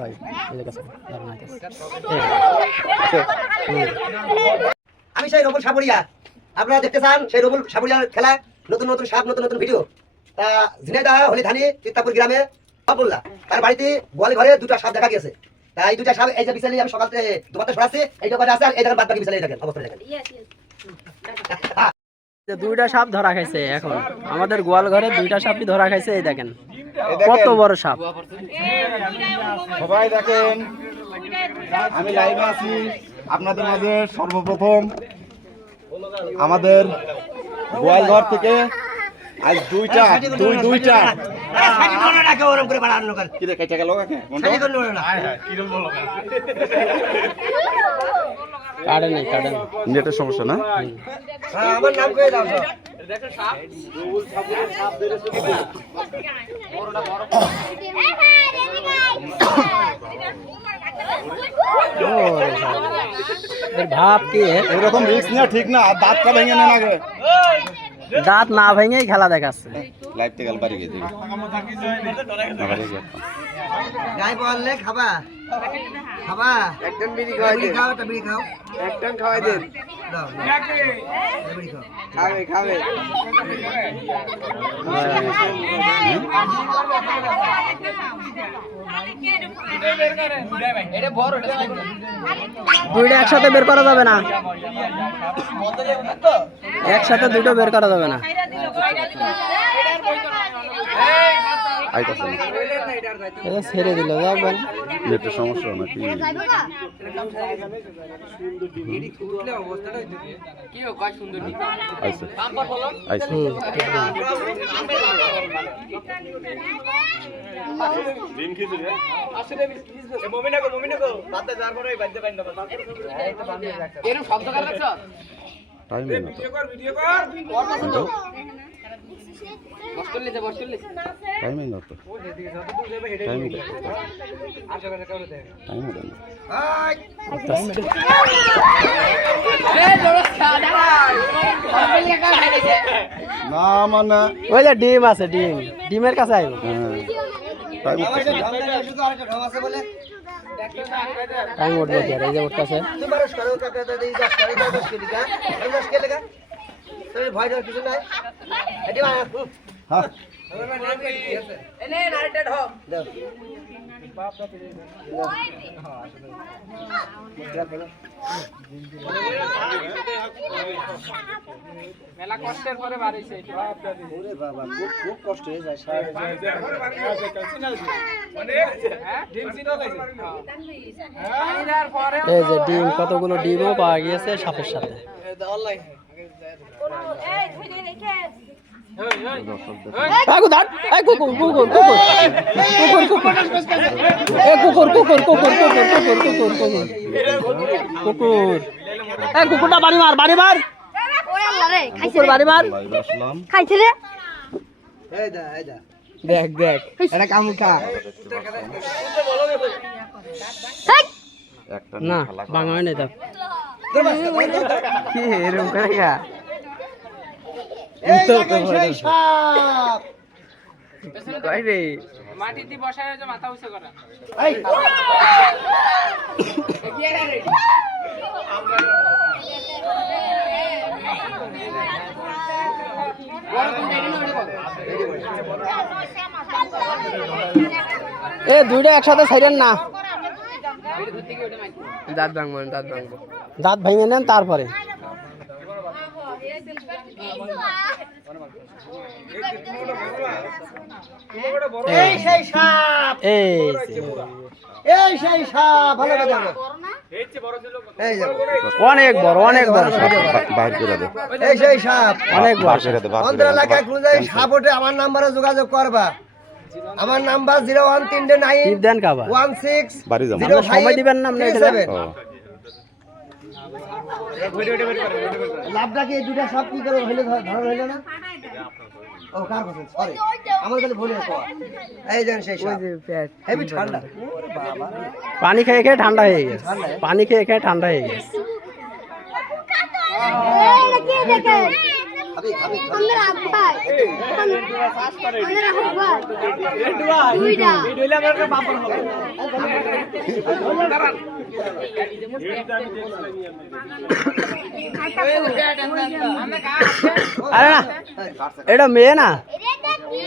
ভাই আমি সেই রবুল সাপুরিয়া, আপনারা দেখতে চান সেই রবুল সাপুরিয়ার খেলা, নতুন নতুন সাপ, নতুন নতুন ভিডিও। তা ঝিনাইদহ হলিধানি চিত্তাপুর গ্রামে বললা তার বাড়িতে গোয়াল ঘরে দুটা সাপ দেখা গেছে। তা এই দুটা সাপ এই যে বিছালি আমি সকাল থেকে দুপাতে সরাচ্ছি, এই দোকানে আছে আর এই দেখেন বাদ বাকি বিছালি দেখেন অবস্থা দেখেন। দুইটা সাপ ধরা খাইছে। এখন আমাদের গোয়াল ঘরে দুইটা সাপই ধরা খাইছে। এই দেখেন কত বড় সাপ। সবাই দেখেন, আমি লাইভে আছি আপনাদের মাঝে। সর্বপ্রথম আমাদের গোয়ালঘর থেকে আজ দুইটা কি রে কেটে গেল কাটে নেই নেটের সমস্যা না। আমার নাম কয়ে দাও। ভাব কি এরকম রিস্ক নেওয়া ঠিক না। দাঁতটা ভেঙে নেন আগে। দাঁত না ভেঙেই খেলা দেখাচ্ছে। লাইভ থেকে বাড়ি গিয়ে দিবি গাই বললে খাবা খাবা একদম বিড়ি খাওয়াই দেন, খাও একটা বিড়ি খাও, একদম খাওয়াই দেন, দাও বিড়ি খাও, খাবে খাবে। দুইটা একসাথে বের করা যাবে না, একসাথে দুটো বের করা যাবে না। ছেড়ে দিল যাবেন, নেটের সমস্যা নাকি। টাইম না তো টাইমিং কত টাইমিং না মানে ওই যে ডিম আছে, ডিমের কাছে আইব। টাইম উঠবে কি আর এই যে উঠতেছে। ভয় ডর কিছু নাই। মেলা কষ্টের পরে বাড়িছে। ওরে বাবা খুব কষ্ট হয়ে যায়। এই যে ডিম, কতগুলো ডিমও পাওয়া গিয়েছে সাপের সাথে। কুকুরটা বাড়ি মার, বাড়ি মার, কুকুর বাড়ি মার। দেখ দেখ এটা কামুকা না বাঙালি নেই। দেখ কি এরকম করে গা মাটিতে বসায় মাথা উঁচু করা। এ দুইটা একসাথে ছাইরেন না, দাঁত ভাঙবো, দাঁত ভেঙে নেন তারপরে। এই সেই সাপ, এই সেই সাপ, ভালো কথা। অনেক বড়, অনেক বড় বাইর করে দে। এই সেই সাপ অনেক বড়। অন্তর এলাকায় কোন জায়গায় সাপ ওঠে আমার নাম্বারে যোগাযোগ করবা। আমার নাম্বার 01329 দেন কাবা 16 বাড়ি যাবো। সময় দিবেন না আপনি। লাভটা কি দুটা সাপ কি করে হইলো ধরা হইলো না? ও কার কথা সরি আমার কাছে ভুলে গেছে। এই দেন সেই সাপ হেভি ঠান্ডা। ওরে বাবা পানি খেয়ে খেয়ে ঠান্ডা হয়ে গেছে, পানি খেয়ে খেয়ে ঠান্ডা হয়ে গেছে। খাবি খাবি আমাদের আব্বাই আমাদের আব্বাই দুইটা আরে না এটা মেয়ে না এটা কি